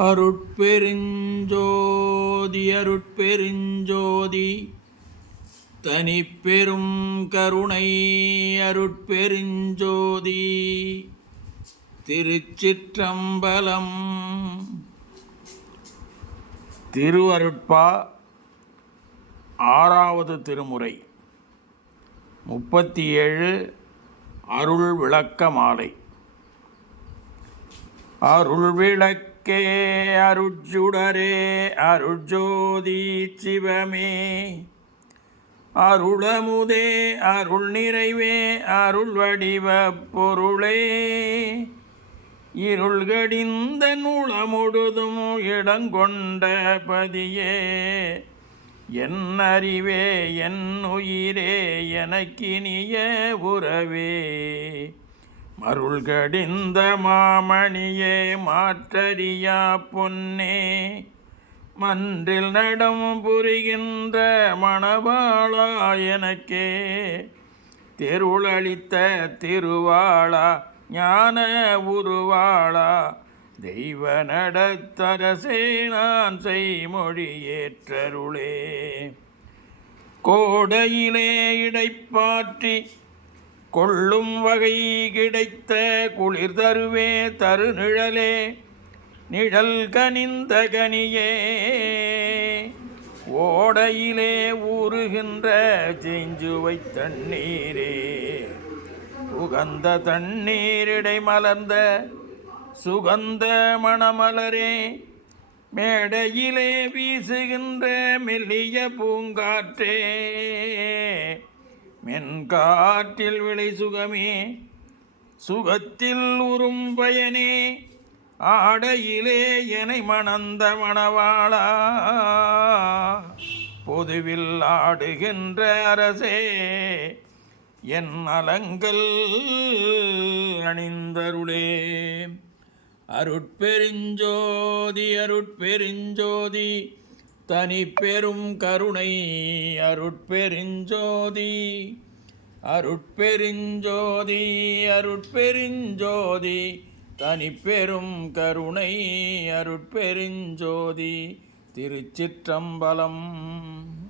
அருட்பெருஞ்சோதி அருட்பெருஞ்சோதி தனிப்பெரும் கருணை அருட்பெருஞ்சோதி. திருச்சிற்றம்பலம். திருவருட்பா ஆறாவது திருமுறை 37 அருள் விளக்க மாலை. அருள் விளக்கே அருட்சுடரே அருட்ஜோதி சிவமே, அருளமுதே அருள் நிறைவே அருள் வடிவ பொருளே, இருள்கடிந்த நூலமுழுதும் இடங்கொண்ட பதியே, என் அறிவே என் உயிரே எனக்கினிய உறவே, மருள்கடிந்த மாமணியே மாற்றறியா பொன்னே, மன்றில் நடம் புரிகின்ற மணவாளா எனக்கே, தெருளளித்த திருவாளா ஞான உருவாளா, தெய்வ நடத்தரசே நான் செய்மொழி ஏற்றருளே, கோடையிலே இடைப்பாற்றி கொள்ளும் வகை கிடைத்த குளிர் தருவே தருநிழலே, நிழல் கனிந்த கனியே, ஓடையிலே ஊறுகின்ற செஞ்சுவை தண்ணீரே, உகந்த தண்ணீரிடை மலர்ந்த சுகந்த மணமலரே, மேடையிலே வீசுகின்ற மெல்லிய பூங்காற்றே, மென்காற்றில் விளை சுகமே சுகத்தில் உறும் பயனே, ஆடையிலே எனை மணந்த மணவாளா, பொதுவில் ஆடுகின்ற அரசே, என் அலங்கள் அணிந்தருளே. அருட்பெருஞ்சோதி அருட்பெருஞ்சோதி தனிப்பெரும் கருணை அருட்பெருஞ்சோதி, அருட்பெருஞ்சோதி அருட்பெருஞ்சோதி தனிப்பெரும் கருணை அருட்பெருஞ்சோதி. திருச்சிற்றம்பலம்.